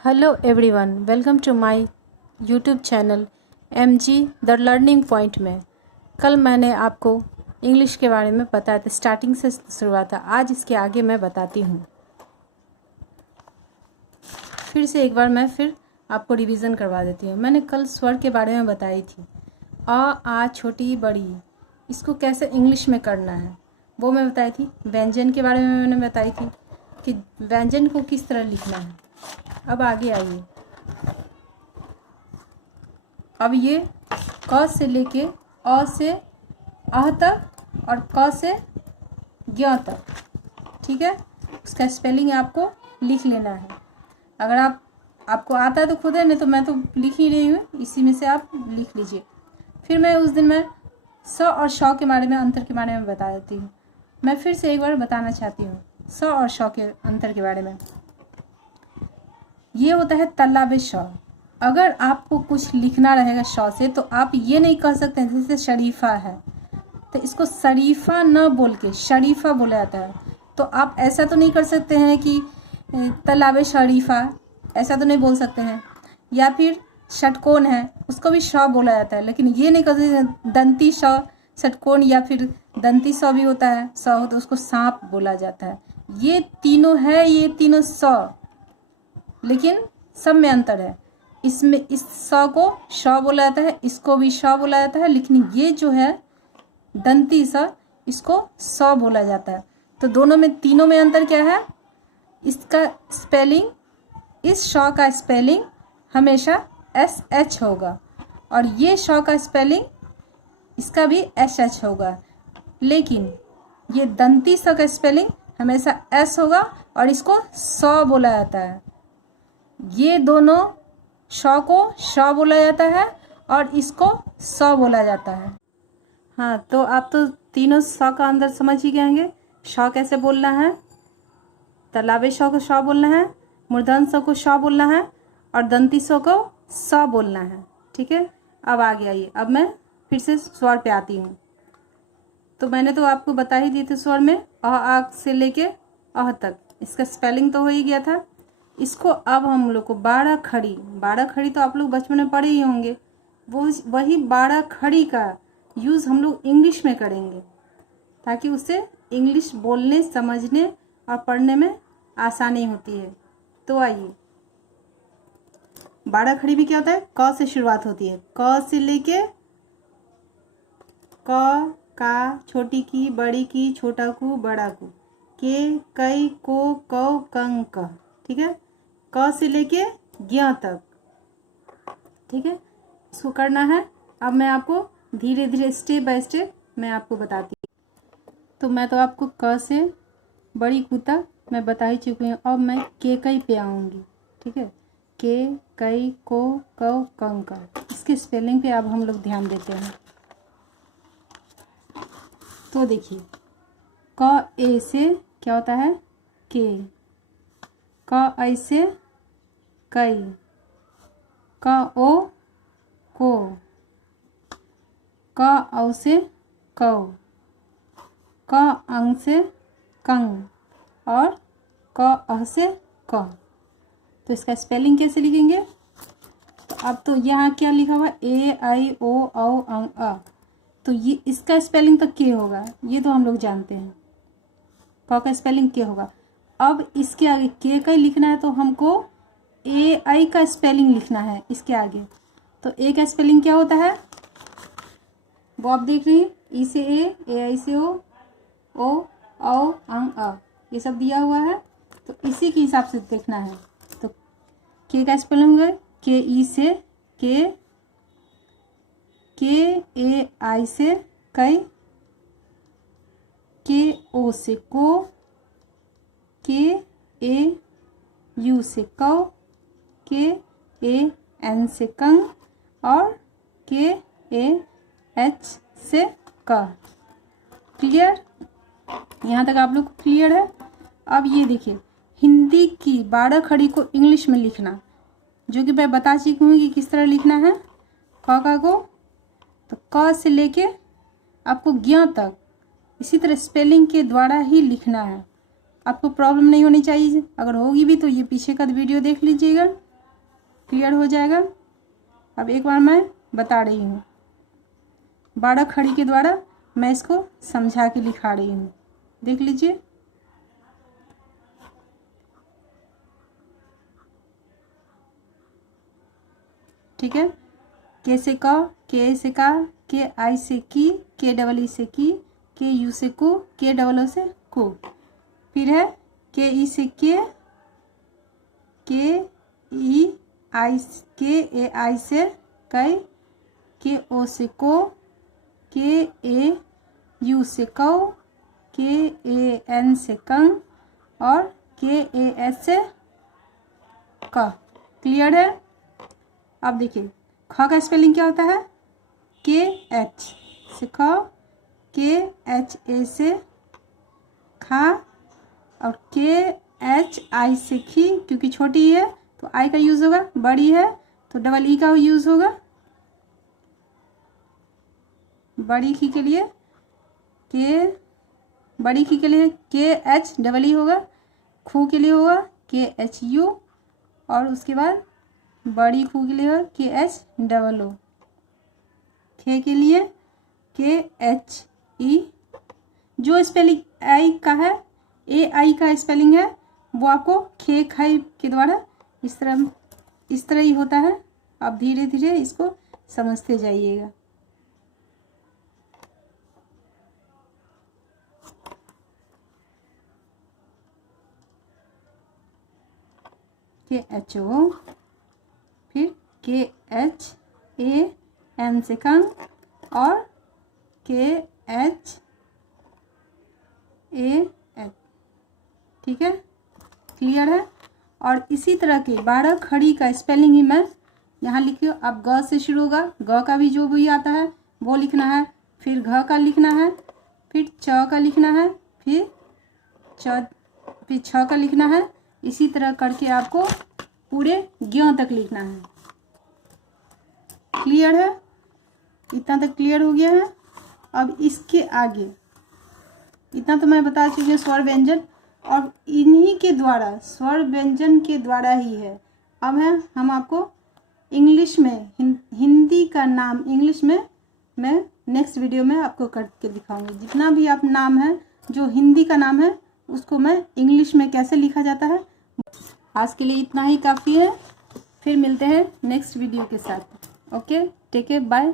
Hello everyone, welcome to my YouTube channel MG the learning point में। कल मैंने आपको इंग्लिश के बारे में बताया था, स्टार्टिंग से शुरुआत था। आज इसके आगे मैं बताती हूँ। फिर से एक बार मैं आपको रिवीजन करवा देती हूँ। मैंने कल स्वर के बारे में बताई थी, आ छोटी बड़ी, इसको कैसे इंग्लिश में करना है वो मैं बताई थी। व्यंजन के बारे में मैंने बताई थी कि व्यंजन को किस तरह लिखना है। अब आगे आइए। अब ये क से लेके अ से अह तक और क से ज्ञ तक, ठीक है। उसका स्पेलिंग आपको लिख लेना है। अगर आपको आता है तो खुद है, नहीं तो मैं तो लिख ही रही हूँ, इसी में से आप लिख लीजिए। फिर मैं उस दिन मैं स और श के बारे में, अंतर के बारे में बता देती हूँ। मैं फिर से एक बार बताना चाहती हूँ स और श के अंतर के बारे में। ये होता है तल्लाबे श। अगर आपको कुछ लिखना रहेगा श से तो आप ये नहीं कह सकते जैसे शरीफा है तो इसको शरीफा न बोल के शरीफा बोला जाता है। तो आप ऐसा तो नहीं कर सकते हैं कि तल्लाबे शरीफा, ऐसा तो नहीं बोल सकते हैं। या फिर षटकोण है, उसको भी श बोला जाता है, लेकिन ये नहीं कहते दंती श, षटकोण या फिर दंती स भी होता है, स हो तो उसको सांप बोला जाता है। ये तीनों है, ये तीनों स, लेकिन सब में अंतर है। इसमें इस स को श बोला जाता है, इसको भी श बोला जाता है, लेकिन ये जो है दंती स, इसको स बोला जाता है। तो दोनों में, तीनों में अंतर क्या है? इसका स्पेलिंग, इस श का स्पेलिंग हमेशा SH होगा और ये श का स्पेलिंग इसका भी SH होगा, लेकिन ये दंती स का स्पेलिंग हमेशा S होगा और इसको स बोला जाता है। ये दोनों श को श बोला जाता है और इसको स बोला जाता है। हाँ, तो आप तो तीनों स का अंदर समझ ही गए होंगे। श कैसे बोलना है, तलाबे श को श बोलना है, मूर्धन स को श बोलना है और दंती स को स बोलना है, ठीक है। अब आगे आइए। अब मैं फिर से स्वर पे आती हूँ। तो मैंने तो आपको बता ही दिए थे स्वर में आ से लेके अह तक, इसका स्पेलिंग तो हो ही गया था। इसको अब हम लोग को 12 खड़ी तो आप लोग बचपन में पढ़े ही होंगे। वही 12 खड़ी का यूज़ हम लोग इंग्लिश में करेंगे, ताकि उससे इंग्लिश बोलने, समझने और पढ़ने में आसानी होती है। तो आइए, 12 खड़ी भी क्या होता है? क से शुरुआत होती है। क से लेके क, का, छोटी की, बड़ी की, छोटा कु, बड़ा कु, के, कई, को, कौ, कंग, क, ठीक है। क से लेके ज्ञ तक, ठीक है। इसको करना है। अब मैं आपको धीरे धीरे स्टेप बाय स्टेप मैं आपको बताती हूँ। तो मैं तो आपको क से बड़ी कु तक मैं बता ही चुकी हूँ। अब मैं के कई पे आऊँगी, ठीक है। के, कई, को, कौ, कंग, क, इसके स्पेलिंग पे अब हम लोग ध्यान देते हैं। तो देखिए, क ए से क्या होता है? के। क ऐ से कई। क ओ को। क औ से कौ। क अंग से कंग और क अह से क। तो इसका स्पेलिंग कैसे लिखेंगे? तो अब तो यहाँ क्या लिखा हुआ? A I O औ अंग अ। तो ये इसका स्पेलिंग तो के होगा, ये तो हम लोग जानते हैं। क का स्पेलिंग के होगा। अब इसके आगे के का ही लिखना है, तो हमको AI का स्पेलिंग लिखना है इसके आगे। तो ए का स्पेलिंग क्या होता है वो आप देख रहे हैं। ई से ए, AI से ओ औ अंग अ, ये सब दिया हुआ है, तो इसी के हिसाब से देखना है। तो के का स्पेलिंग है के ई से के, AI से कई, के ओ से को, के ए यू से कौ, के ए एन से कंग और के ए एच से क। क्लियर? यहाँ तक आप लोग क्लियर है? अब ये देखिए, हिंदी की 12 खड़ी को इंग्लिश में लिखना, जो कि मैं बता चुकी हूँ कि किस तरह लिखना है। क का को, तो क से लेके आपको ज्ञ तक इसी तरह स्पेलिंग के द्वारा ही लिखना है। आपको प्रॉब्लम नहीं होनी चाहिए। अगर होगी भी तो ये पीछे का वीडियो देख लीजिएगा, क्लियर हो जाएगा। अब एक बार मैं बता रही हूँ, 12 खड़ी के द्वारा मैं इसको समझा के लिखा रही हूँ, देख लीजिए। ठीक है, के से क, के से का, के आई से की, के डबल ई से की, के यू से को, के डबल ओ से को। फिर है के ई से के ई आई, के ए आई से कई, के ओ से को, के ए यू से कौ, के ए एन से कंग और के ए एस से का। क्लियर है। अब देखिए ख का स्पेलिंग क्या होता है, के एच से ख, के एच ए से खा और के एच आई से खी, क्योंकि छोटी है तो आई का यूज होगा, बड़ी है तो डबल ई का यूज होगा। बड़ी खी के लिए बड़ी खी के लिए के एच डबल ई होगा, खू के लिए होगा के एच यू और उसके बाद बड़ी खू के लिए होगा के एच डबल ओ। खे के लिए के एच ई। जो स्पेलिंग आई का है, ए आई का स्पेलिंग है, वो आपको खे खाई के द्वारा इस तरह ही होता है। आप धीरे धीरे इसको समझते जाइएगा। के एच ओ, फिर के एच ए एन से कंग और के एच ए एच। ठीक है, क्लियर है। और इसी तरह के 12 खड़ी का स्पेलिंग ही मैं यहाँ लिखियो। अब ग से शुरू होगा, ग का भी जो भी आता है वो लिखना है, फिर घ का लिखना है, फिर च का लिखना है, फिर छ का लिखना है। इसी तरह करके आपको पूरे ज्ञ तक लिखना है। क्लियर है, इतना तक क्लियर हो गया है। अब इसके आगे इतना तो मैं बता चुकी हूँ स्वर व्यंजन, और इन्हीं के द्वारा स्वर व्यंजन के द्वारा ही है। अब है हम आपको इंग्लिश में हिंदी का नाम इंग्लिश में मैं नेक्स्ट वीडियो में आपको करके दिखाऊंगी। जितना भी आप नाम है जो हिंदी का नाम है उसको मैं इंग्लिश में कैसे लिखा जाता है। आज के लिए इतना ही काफ़ी है, फिर मिलते हैं नेक्स्ट वीडियो के साथ। Okay, take care, bye.